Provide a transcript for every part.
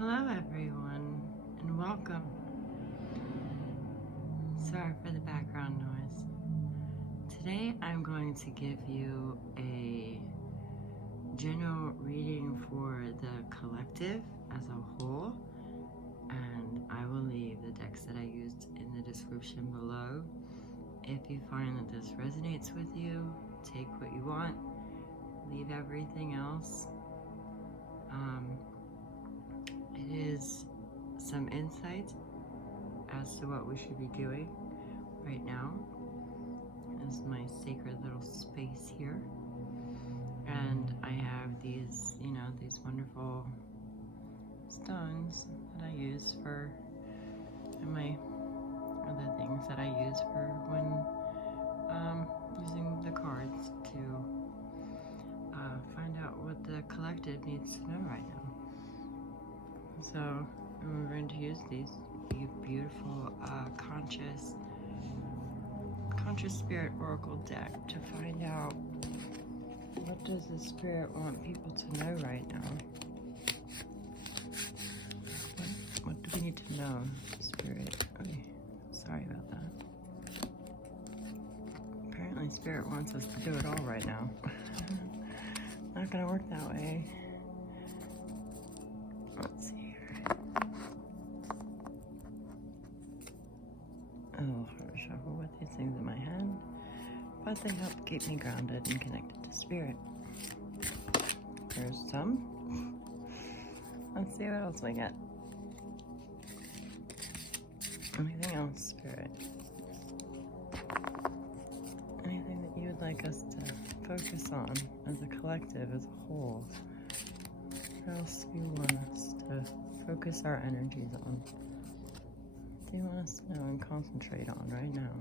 Hello everyone, and welcome. Sorry for the background noise. Today I'm going to give you a general reading for the collective as a whole, and I will leave the decks that I used in the description below. If you find that this resonates with you, take what you want, leave everything else. It is some insight as to what we should be doing right now. This is my sacred little space here. And I have these, these wonderful stones that I use for, and my other things that I use for when using the cards to find out what the collective needs to know right now. So we're going to use these beautiful conscious spirit oracle deck to find out what does the spirit want people to know right now. What do we need to know, spirit? Okay, sorry about that. Apparently spirit wants us to do it all right now. Not gonna work that way. Let's see here. Oh, I shuffle with these things in my hand, but they help keep me grounded and connected to spirit. There's some. Let's see what else we get. Anything else, spirit? Anything that you would like us to focus on as a collective, as a whole? What else do you want us to focus our energies on? What do you want us to know and concentrate on right now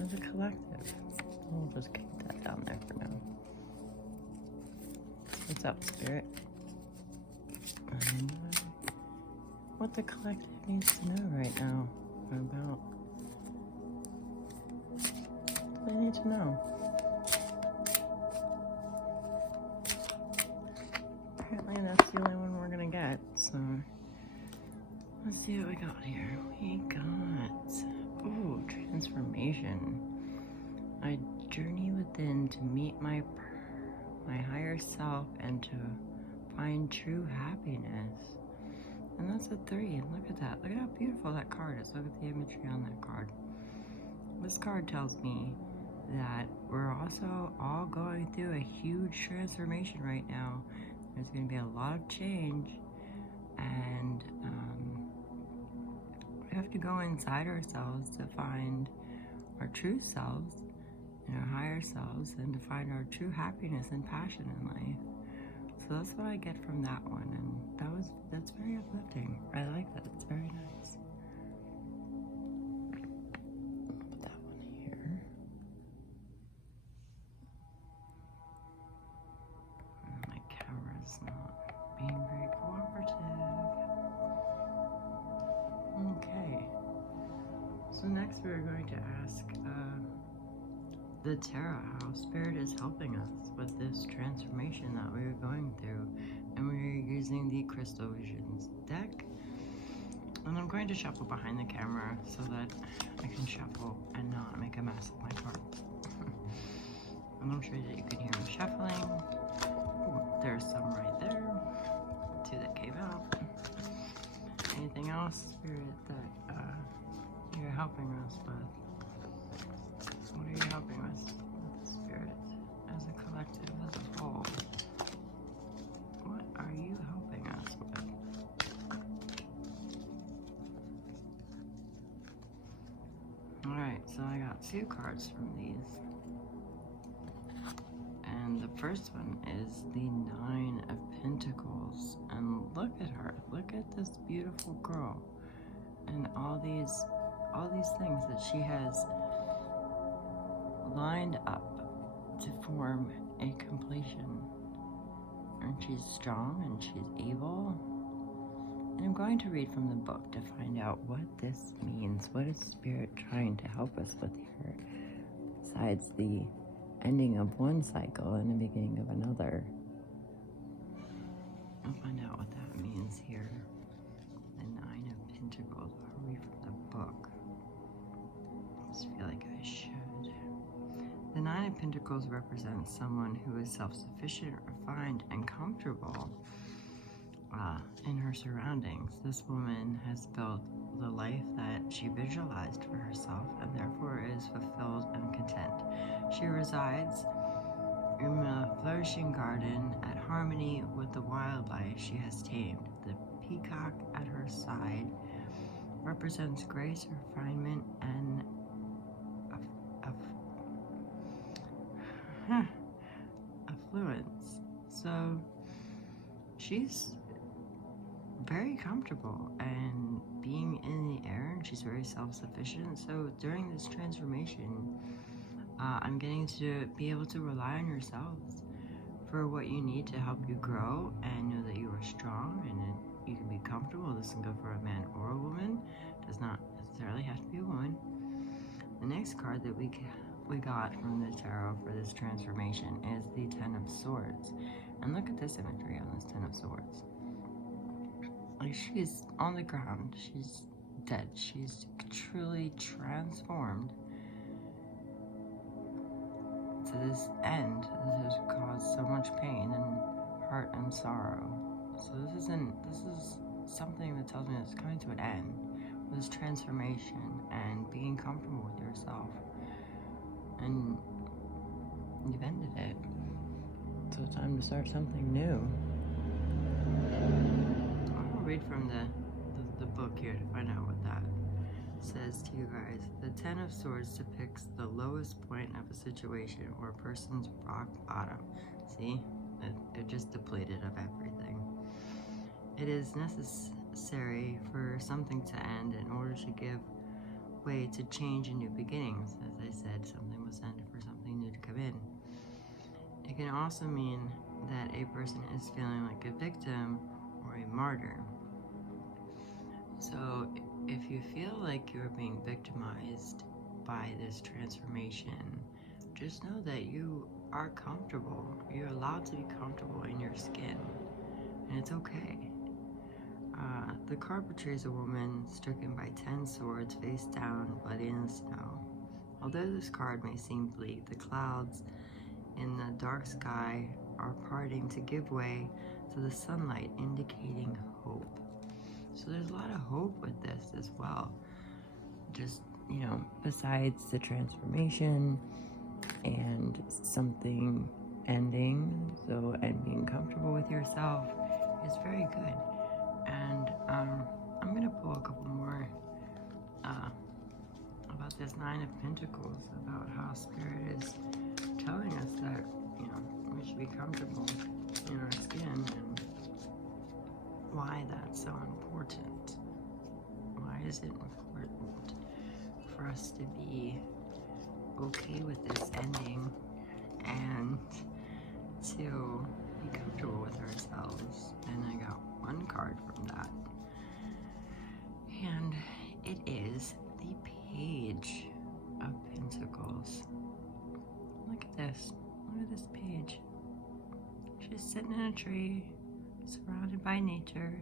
as a collective? We'll just keep that down there for now. What's up, spirit? And what the collective needs to know right now about what they need to know. Apparently that's the only one we're gonna get, so let's see what we got here. We got, transformation. I journey within to meet my higher self and to find true happiness. And that's a 3. Look at that. Look at how beautiful that card is. Look at the imagery on that card. This card tells me that we're also all going through a huge transformation right now. There's going to be a lot of change, and we have to go inside ourselves to find our true selves and our higher selves, and to find our true happiness and passion in life. So that's what I get from that one, and that's very uplifting. I like that. It's very nice. Put that one here. My camera's not being very cooperative. Okay. So next we're going to ask the tarot how spirit is helping us with this transformation that we are going through, and we are using the Crystal Visions deck. And I'm going to shuffle behind the camera so that I can shuffle and not make a mess of my cards. And I'm sure that you can hear me shuffling. Ooh, there's some right there. 2 that came out. Anything else, spirit, that you're helping us with? What are you helping us with the spirit as a collective, as a whole? What are you helping us with? Alright, so I got 2 cards from these. And the first one is the 9 of Pentacles. And look at her. Look at this beautiful girl. And all these things that she has lined up to form a completion. And she's strong and she's able. And I'm going to read from the book to find out what this means. What is spirit trying to help us with here? Besides the ending of one cycle and the beginning of another. I'll find out what that means here. Pentacles. I'll read from the book. I just feel like I should. The Nine of Pentacles represents someone who is self-sufficient, refined, and comfortable in her surroundings. This woman has built the life that she visualized for herself and therefore is fulfilled and content. She resides in a flourishing garden at harmony with the wildlife she has tamed. The peacock at her side represents grace, refinement, and affluence. So she's very comfortable and being in the air, and she's very self-sufficient. So during this transformation, I'm getting to be able to rely on yourselves for what you need to help you grow and know that you are strong and you can be comfortable. This can go for a man or a woman. It does not necessarily have to be a woman. The next card that we got from the tarot for this transformation is the Ten of Swords. And look at this imagery on this Ten of Swords. Like, she's on the ground. She's dead. She's truly transformed to this end. This has caused so much pain and hurt and sorrow. So this is something that tells me it's coming to an end. This transformation and being comfortable with yourself. And you've ended it. So it's time to start something new. I'll read from the book here to find out what that says to you guys. The Ten of Swords depicts the lowest point of a situation or a person's rock bottom. See? They're just depleted of everything. It is necessary for something to end in order to give way to change and new beginnings. As I said, something was ended for something new to come in. It can also mean that a person is feeling like a victim or a martyr. So if you feel like you're being victimized by this transformation, just know that you are comfortable. You're allowed to be comfortable in your skin, and it's okay. The card portrays a woman stricken by 10 swords, face down, bloody in the snow. Although this card may seem bleak, the clouds in the dark sky are parting to give way to the sunlight, indicating hope. So there's a lot of hope with this as well. Just, you know, besides the transformation and something ending, so, and being comfortable with yourself is very good. And I'm going to pull a couple more about this Nine of Pentacles, about how Spirit is telling us that, you know, we should be comfortable in our skin and why that's so important. Why is it important for us to be okay with this ending and to be comfortable with ourselves? And I got one card from that, and it is the Page of Pentacles. Look at this. Look at this page. She's sitting in a tree, surrounded by nature,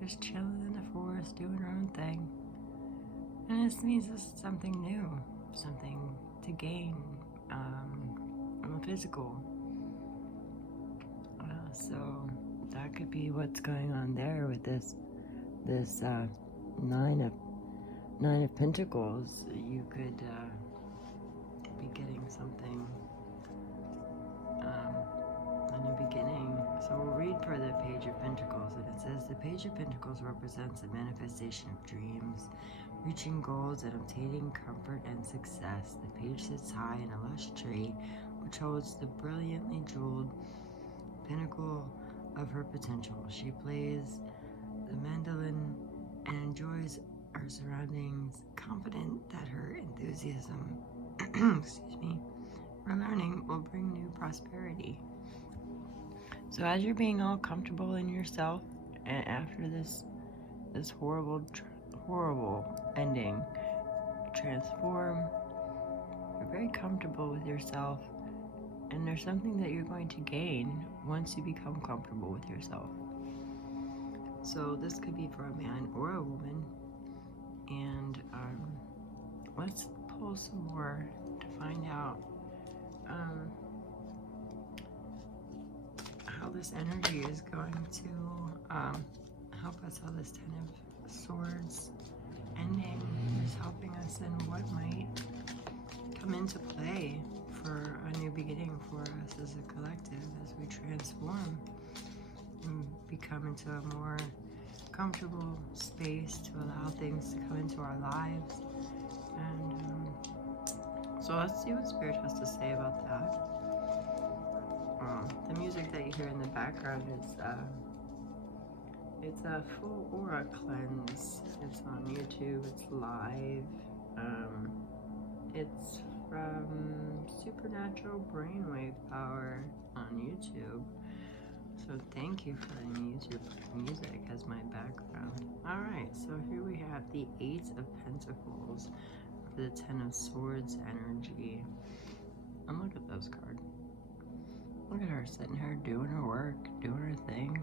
just chilling in the forest, doing her own thing. And this means this is something new, something to gain on the physical. So that could be what's going on there with this Nine of Pentacles. You could be getting something, a new beginning. So we'll read for the Page of Pentacles, and it says, the Page of Pentacles represents the manifestation of dreams, reaching goals, and obtaining comfort and success. The page sits high in a lush tree, which holds the brilliantly jeweled pinnacle of her potential. She plays the mandolin and enjoys her surroundings, confident that her enthusiasm for learning will bring new prosperity. So as you're being all comfortable in yourself, and after this horrible ending, transform, you're very comfortable with yourself, and there's something that you're going to gain once you become comfortable with yourself. So this could be for a man or a woman. And let's pull some more to find out how this energy is going to help us, how this Ten of Swords ending is helping us, and what might come into play for a new beginning for us as a collective as we transform and become into a more comfortable space to allow things to come into our lives. And so let's see what Spirit has to say about that. The music that you hear in the background is it's a full aura cleanse. It's on YouTube, it's live. It's from Supernatural Brainwave Power on YouTube. So thank you for letting me use your music as my background. Alright, so here we have the Eight of Pentacles for the Ten of Swords energy. And look at those cards. Look at her sitting here doing her work, doing her thing,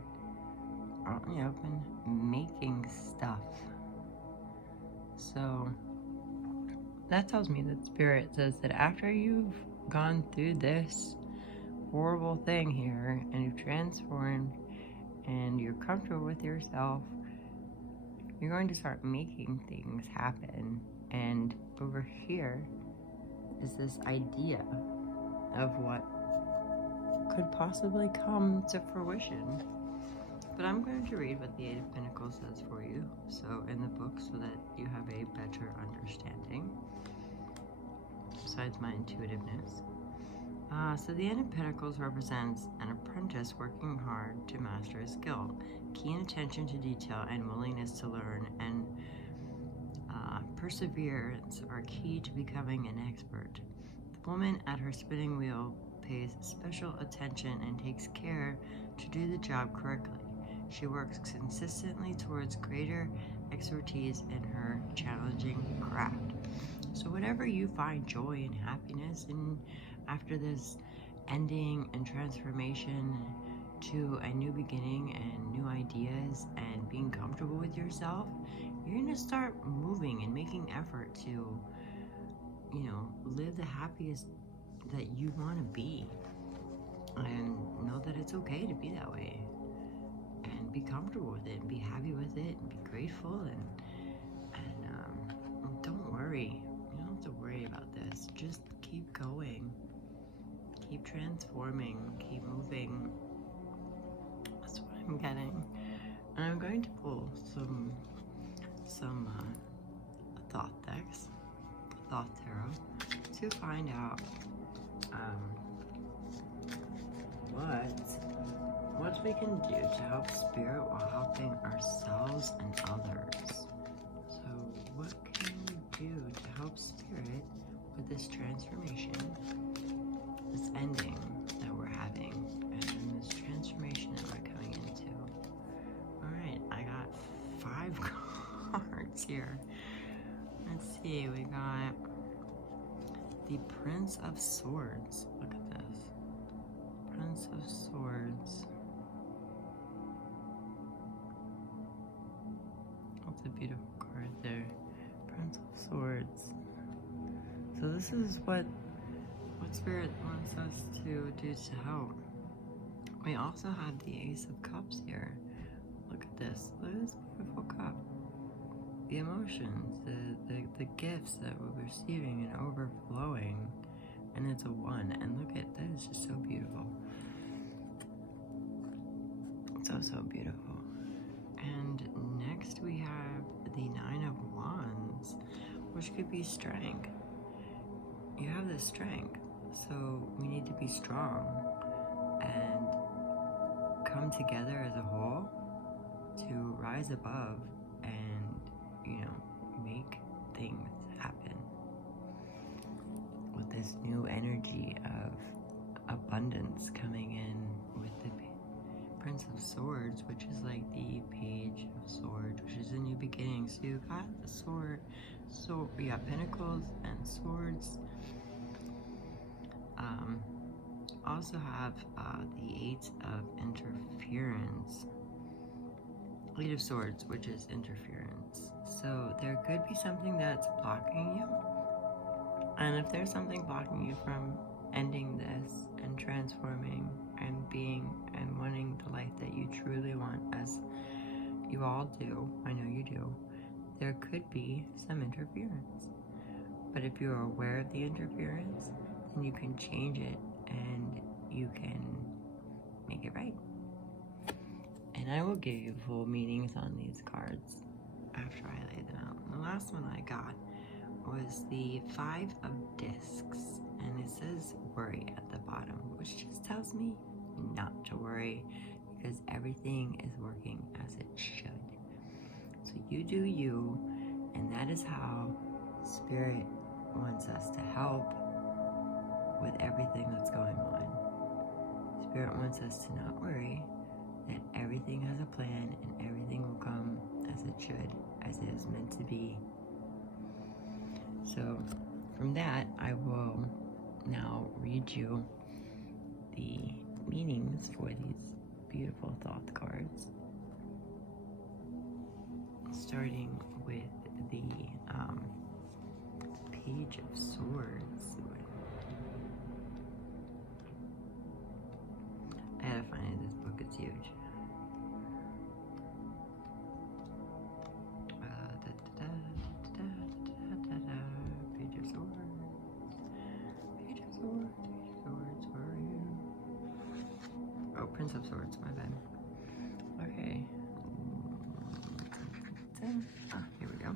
out in the open, making stuff. So that tells me that Spirit says that after you've gone through this horrible thing here and you've transformed and you're comfortable with yourself, you're going to start making things happen. And over here is this idea of what could possibly come to fruition. But I'm going to read what the Eight of Pentacles says for you, so in the book, so that you have a better understanding, besides my intuitiveness. So the Eight of Pentacles represents an apprentice working hard to master a skill. Keen attention to detail and willingness to learn and perseverance are key to becoming an expert. The woman at her spinning wheel pays special attention and takes care to do the job correctly. She works consistently towards greater expertise in her challenging craft. So whatever you find joy and happiness in after this ending and transformation to a new beginning and new ideas and being comfortable with yourself, you're going to start moving and making effort to, you know, live the happiest that you want to be, and know that it's okay to be that way, and be comfortable with it, and be happy with it, and be grateful, and don't worry. You don't have to worry about this. Just keep going, keep transforming, keep moving. That's what I'm getting. And I'm going to pull some Thoth decks, Thoth Tarot, to find out what we can do to help Spirit while helping ourselves and others. So what can we do to help Spirit with this transformation, this ending that we're having, and this transformation that we're coming into? Alright, I got 5 cards here. Let's see, we got the Prince of Swords. Look at this. Prince of Swords. That's a beautiful card there. Prince of Swords. So this is what Spirit wants us to do to help. We also have the Ace of Cups here. Look at this. Look at this beautiful cup. The emotions, the gifts that we're receiving and overflowing, and it's a 1. And look at that, is just so beautiful. So beautiful. And next we have the 9 of Wands, which could be strength. You have this strength, so we need to be strong and come together as a whole to rise above and, you know, make things happen with this new energy of abundance coming in with the Prince of Swords, which is like the Page of Swords, which is a new beginning. So you got the sword, so we got Pentacles and Swords. Also have the 8 of Interference. Eight of Swords, which is interference. So there could be something that's blocking you. And if there's something blocking you from ending this and transforming and being and wanting the life that you truly want, as you all do, I know you do, there could be some interference. But if you're aware of the interference, then you can change it and you can make it right. And I will give you full meanings on these cards after I lay them out. And the last one I got was the Five of Discs, and it says worry at the bottom, which just tells me not to worry because everything is working as it should. So you do you, and that is how Spirit wants us to help with everything that's going on. Spirit wants us to not worry, that everything has a plan and everything will come as it should, as it is meant to be. So from that, I will now read you the meanings for these beautiful Thoth cards, starting with the Page of Swords. I had to find it. This book is huge. Page of Swords. Page of Swords. Page of Swords. Where are you? Oh, Prince of Swords. My bad. Okay. Here we go.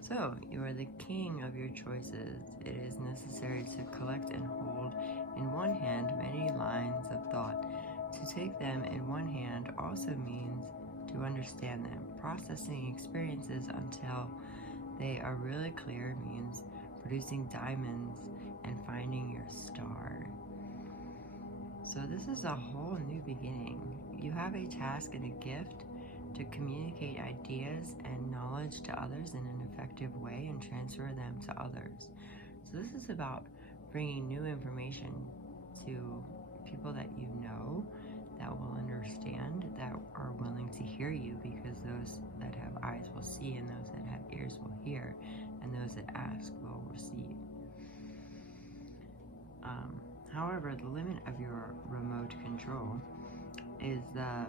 So, you are the king of your choices. It is necessary to collect and hold in one hand many lines of thought. To take them in one hand also means to understand them. Processing experiences until they are really clear means producing diamonds and finding your star. So this is a whole new beginning. You have a task and a gift to communicate ideas and knowledge to others in an effective way and transfer them to others. So this is about bringing new information to people that you know, that will understand, that are willing to hear you, because those that have eyes will see, and those that have ears will hear, and those that ask will receive. However, the limit of your remote control is the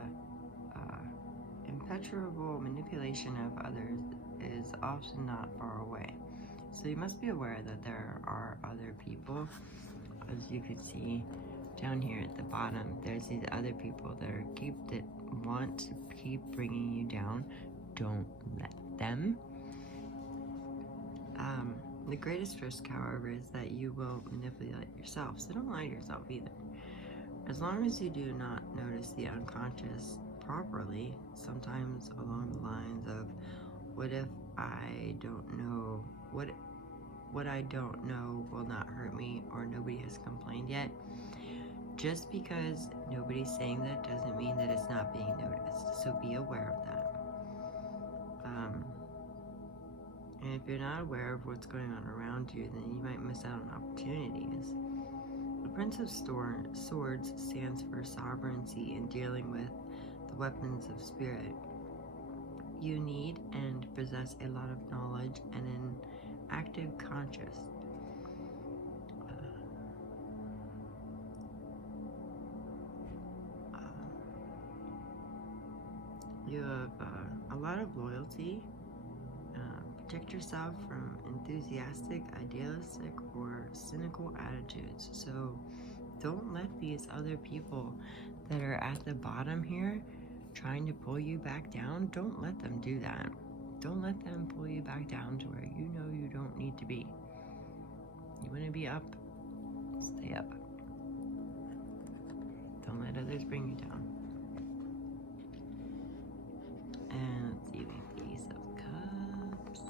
impenetrable manipulation of others is often not far away. So you must be aware that there are other people. As you could see down here at the bottom, there's these other people that want to keep bringing you down. Don't let them. The greatest risk, however, is that you will manipulate yourself. So don't lie to yourself either. As long as you do not notice the unconscious properly, sometimes along the lines of, what if I don't know, what I don't know will not hurt me, or nobody has complained yet. Just because nobody's saying that doesn't mean that it's not being noticed. So be aware of that. And if you're not aware of what's going on around you, then you might miss out on opportunities. The Prince of Swords stands for sovereignty in dealing with the weapons of spirit. You need and possess a lot of knowledge and an active conscience. You have a lot of loyalty. Protect yourself from enthusiastic, idealistic, or cynical attitudes. So don't let these other people that are at the bottom here trying to pull you back down, don't let them do that. Don't let them pull you back down to where you know you don't need to be. You want to be up, stay up. Don't let others bring you down. And let's see, the Ace of Cups.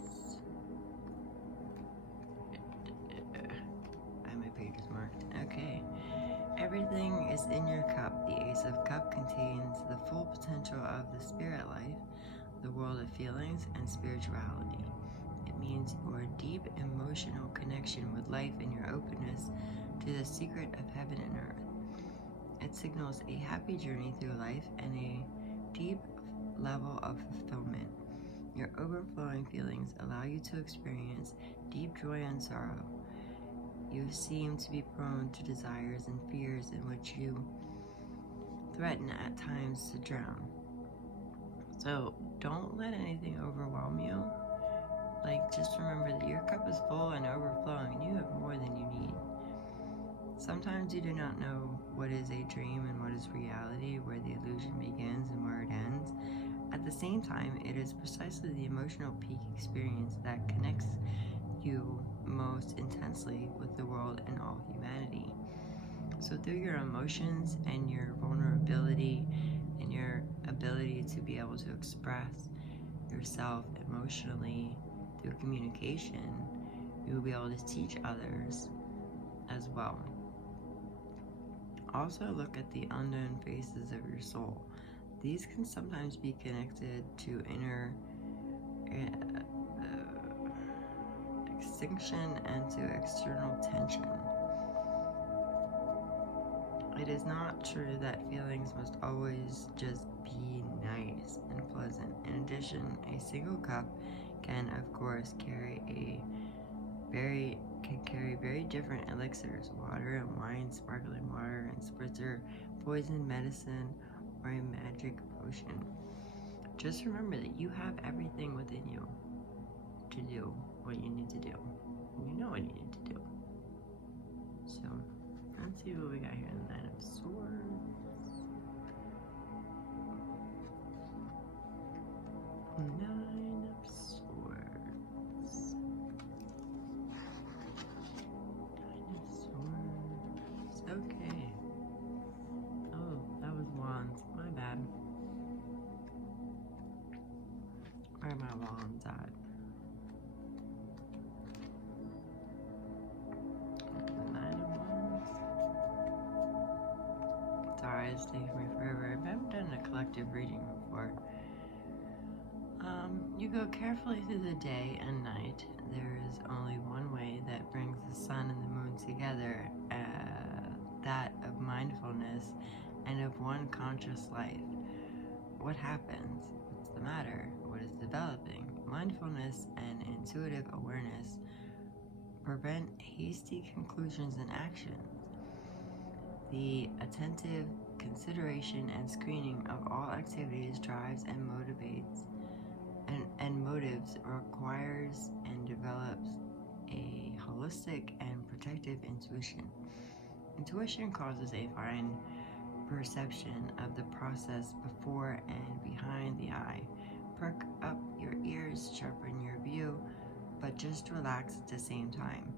My page is marked. Okay. Everything is in your cup. The Ace of Cups contains the full potential of the spirit life, the world of feelings, and spirituality. It means your deep emotional connection with life and your openness to the secret of heaven and earth. It signals a happy journey through life and a deep level of fulfillment. Your overflowing feelings allow you to experience deep joy and sorrow. You seem to be prone to desires and fears in which you threaten at times to drown. So don't let anything overwhelm you. Like, just remember that your cup is full and overflowing, and you have more than you need. Sometimes you do not know what is a dream and what is reality, where the illusion begins and where it ends. At the same time, it is precisely the emotional peak experience that connects you most intensely with the world and all humanity. So through your emotions and your vulnerability and your ability to be able to express yourself emotionally through communication, you will be able to teach others as well. Also look at the unknown faces of your soul. These can sometimes be connected to inner extinction and to external tension. It is not true that feelings must always just be nice and pleasant. In addition, a single cup can, of course, carry very different elixirs: water and wine, sparkling water and spritzer, poison, medicine, or a magic potion. Just remember that you have everything within you to do what you need to do. You know what you need to do. So, let's see what we got here. The Nine of Swords. Nine of Swords. Nine of Swords. Okay. Oh, that was Wands. My bad. Where are my Wands at? Sorry, it's taking me forever. I haven't done a collective reading before. You go carefully through the day and night. There is only one way that brings the sun and the moon together, that of mindfulness and of one conscious life. What happens? What's the matter? What is developing? Mindfulness and intuitive awareness prevent hasty conclusions and actions. The attentive consideration and screening of all activities drives and motivates and motives requires and develops a holistic and protective intuition. Intuition causes a fine perception of the process before and behind the eye. Perk up your ears, sharpen your view, but just relax at the same time,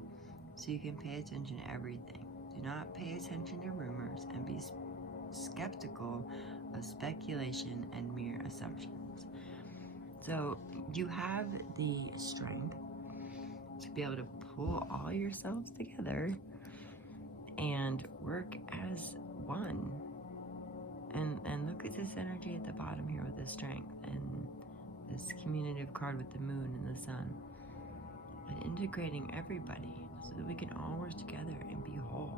so you can pay attention to everything. Do not pay attention to rumors and be skeptical of speculation and mere assumptions. So you have the strength to be able to pull all yourselves together and work as one. And look at this energy at the bottom here with the strength and this communicative card with the moon and the sun. And integrating everybody so that we can all work together and be whole.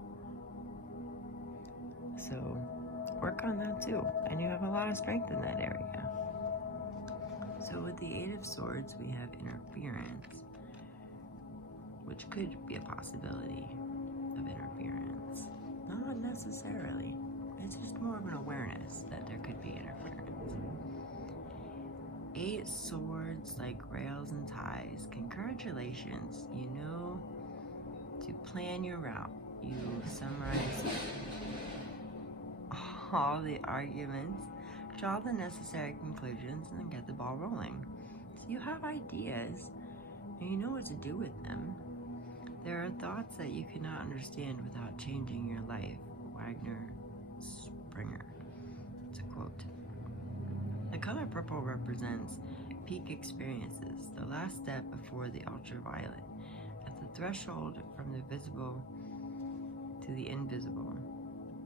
So work on that too. And you have a lot of strength in that area. So with the Eight of Swords, we have interference, which could be a possibility of interference. Not necessarily. It's just more of an awareness that there could be interference. Eight Swords, like rails and ties. Congratulations. You know to plan your route. You summarize all the arguments, draw the necessary conclusions, and then get the ball rolling. So you have ideas, and you know what to do with them. There are thoughts that you cannot understand without changing your life. Wagner Springer. It's a quote. The color purple represents peak experiences, the last step before the ultraviolet, at the threshold from the visible to the invisible.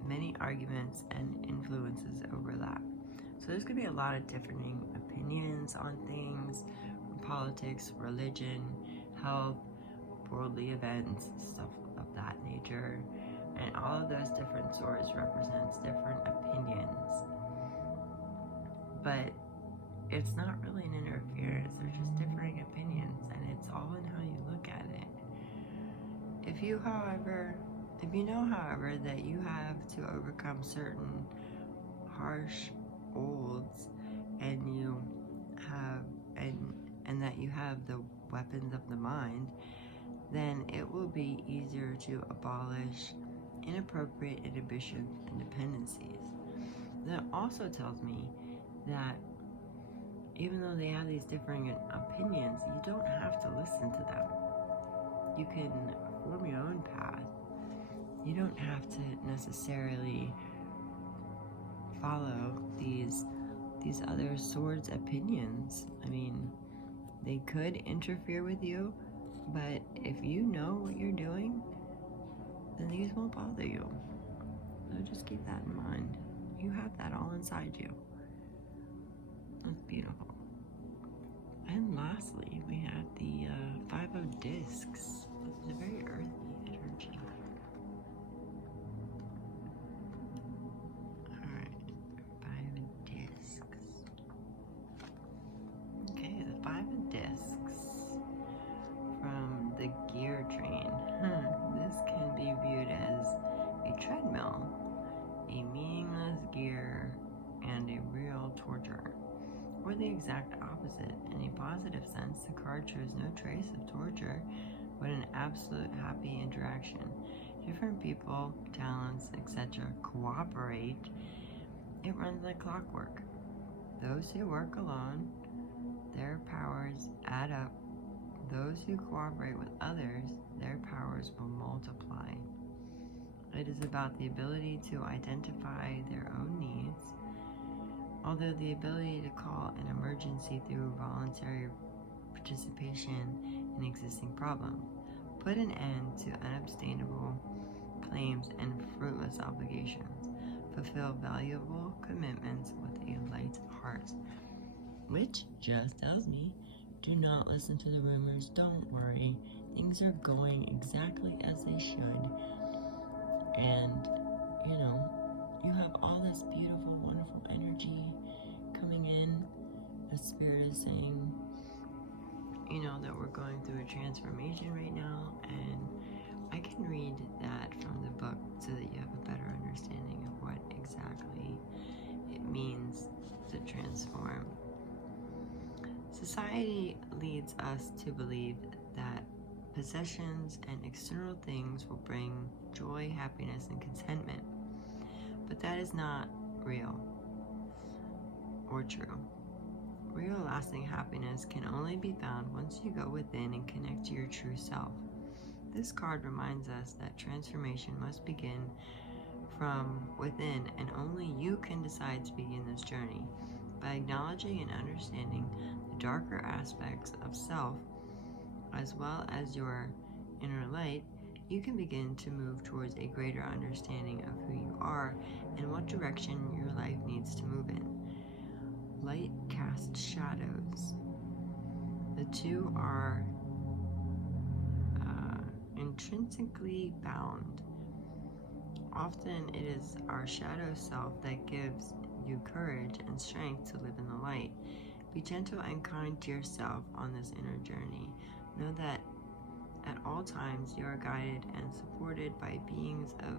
Many arguments and influences overlap. So there's going to be a lot of differing opinions on things, from politics, religion, health, worldly events, stuff of that nature. And all of those different swords represents different opinions. But it's not really an interference. They're just differing opinions, and it's all in how you look at it. If you know, however, that you have to overcome certain harsh olds, and you have and that you have the weapons of the mind, then it will be easier to abolish inappropriate inhibitions and dependencies. That also tells me that even though they have these differing opinions, you don't have to listen to them. You can form your own path. You don't have to necessarily follow these other swords' opinions. I mean, they could interfere with you, but if you know what you're doing, then these won't bother you. So just keep that in mind. You have that all inside you. That's beautiful. And lastly, we have the Five of Discs. It's a very earthy energy. Alright, Five of Discs. Okay, the Five of Discs from the gear train. This can be viewed as a treadmill, a meaningless gear, and a real torture. Or the exact opposite. In a positive sense, the card shows no trace of torture, but an absolute happy interaction. Different people, talents, etc. cooperate. It runs like clockwork. Those who work alone, their powers add up. Those who cooperate with others, their powers will multiply. It is about the ability to identify their own needs, although the ability to call an emergency through voluntary participation in existing problems, put an end to unobtainable claims and fruitless obligations, fulfill valuable commitments with a light heart. Which just tells me, do not listen to the rumors, don't worry, things are going exactly as they should, and you have all this beautiful, wonderful energy coming in. The Spirit is saying, that we're going through a transformation right now, and I can read that from the book so that you have a better understanding of what exactly it means to transform. Society leads us to believe that possessions and external things will bring joy, happiness, and contentment. But that is not real or true. Real lasting happiness can only be found once you go within and connect to your true self. This card reminds us that transformation must begin from within, and only you can decide to begin this journey. By acknowledging and understanding the darker aspects of self, as well as your inner light, you can begin to move towards a greater understanding of who you are and what direction your life needs to move in. Light casts shadows. The two are intrinsically bound. Often it is our shadow self that gives you courage and strength to live in the light. Be gentle and kind to yourself on this inner journey. Know that at all times you are guided and supported by beings of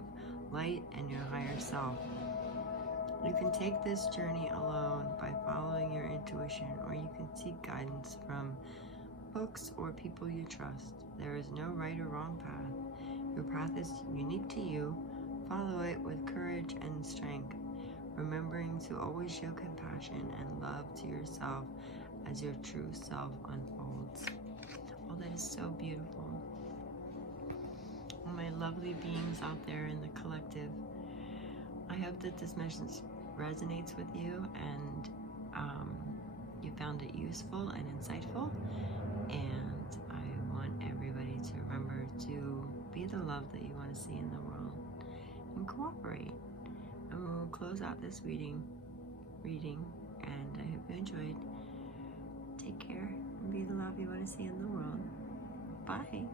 light and your higher self. You can take this journey alone by following your intuition, or you can seek guidance from books or people you trust. There is no right or wrong path. Your path is unique to you. Follow it with courage and strength, remembering to always show compassion and love to yourself as your true self unfolds. Oh, that is so beautiful. My lovely beings out there in the collective, I hope that this message resonates with you and you found it useful and insightful. And I want everybody to remember to be the love that you want to see in the world and cooperate. And we'll close out this reading, and I hope you enjoyed. Take care and be the love you want to see in the world. Bye.